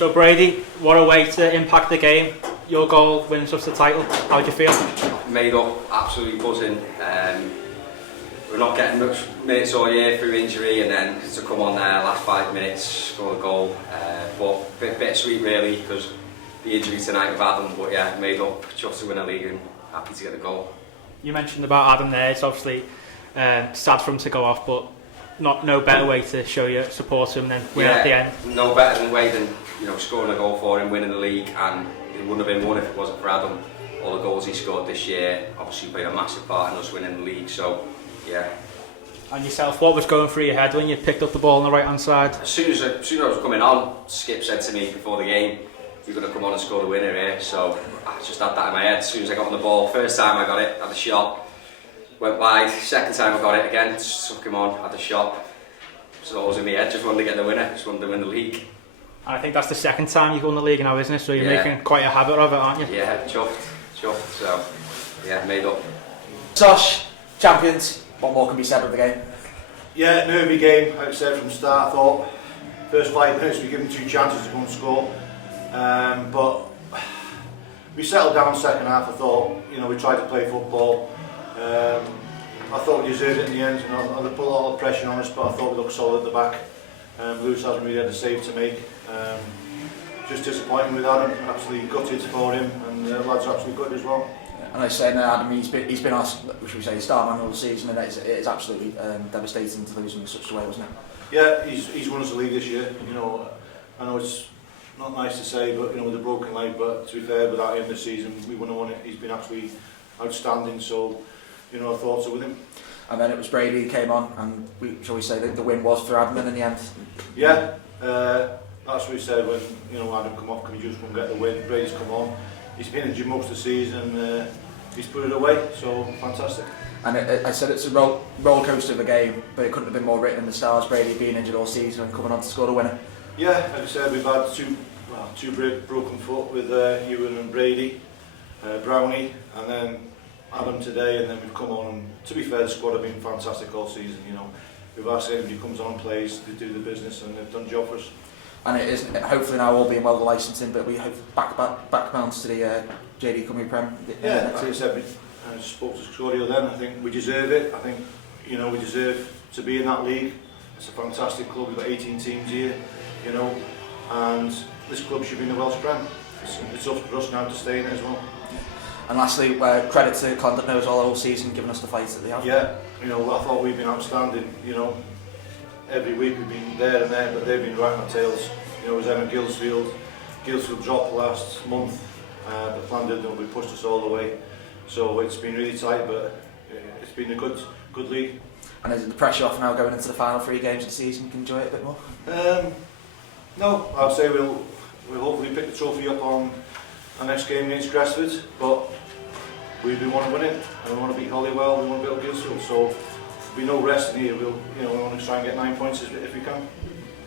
So Brady, what a way to impact the game. Your goal wins us the title. How do you feel? Made up, absolutely buzzing. We're not getting much minutes all year through injury, and then to come on there last 5 minutes, score a goal. But bit sweet really, because the injury tonight with Adam. But yeah, made up, just to win a league and happy to get the goal. You mentioned about Adam there. It's obviously sad for him to go off, but no better way to show your support to him than win at the end. No better way than scoring a goal for him, winning the league, and it wouldn't have been won if it wasn't for Adam. All the goals he scored this year obviously played a massive part in us winning the league. So yeah. And yourself, what was going through your head when you picked up the ball on the right hand side? As soon as I was coming on, Skip said to me before the game, "You're going to come on and score the winner here." So I just had that in my head. As soon as I got on the ball, first time I got it, had a shot, went wide. Second time I got it again, stuck him on, had a shot. So I was in my head, just wanted to get the winner, just wanted to win the league. And I think that's the second time you've won the league now, isn't it? So you're making quite a habit of it, aren't you? Yeah, chuffed. So yeah, made up. Sosh, champions. What more can be said of the game? Yeah, nervy game. Like I said from the start, I thought first 5 minutes we gave them 2 chances to go and score, but we settled down second half. I thought we tried to play football. I thought we deserved it in the end. They put a lot of pressure on us, but I thought we looked solid at the back. Lewis hasn't really had a save to make. Just disappointing with Adam. Absolutely gutted for him, and the lads are absolutely good as well. And I say, Adam, he's been our, should we say, star man all season, and it's absolutely devastating to lose him in such a way, wasn't it? Yeah, he's won us the league this year. I know it's not nice to say, but with a broken leg. But to be fair, without him this season, we wouldn't have won it. He's been absolutely outstanding. So, our thoughts are with him. And then it was Brady who came on, and shall we say that the win was for Adam in the end? Yeah, that's what we said when Adam come off. Can we just go and get the win? Brady's come on. He's been injured most of the season. He's put it away, so fantastic. And I said it's a roller coaster of a game, but it couldn't have been more written in the stars. Brady being injured all season and coming on to score the winner. Yeah, like I said, we've had two broken foot with Ewan and Brady, Brownie, and then Adam today, and then we've come on. And to be fair, the squad have been fantastic all season. We've asked anybody who comes on and plays to do the business, and they've done the job for us. And it is hopefully now all being well the licensing, but we hope back bounce to the JD Cymru Prem. Yeah, like I said, I spoke to Scorio then. I think we deserve it. I think we deserve to be in that league. It's a fantastic club. We've got 18 teams here, and this club should be in the Welsh Prem. It's up for us now to stay in it as well. And lastly, credit to Llandudno as well all season, giving us the fights that they have. Yeah, I thought we've been outstanding. Every week we've been there and there, but they've been right on our tails. It was Emma Gillsfield dropped last month, but Llandudno we pushed us all the way. So it's been really tight, but it's been a good league. And is the pressure off now going into the final 3 games of the season? You can enjoy it a bit more? No, I'd say we'll hopefully pick the trophy up on our next game against Gresford, but we want to win it, and we want to beat Holywell, we want to beat Gillsfield, so there'll be no rest in here. We want to try and get 9 points if we can.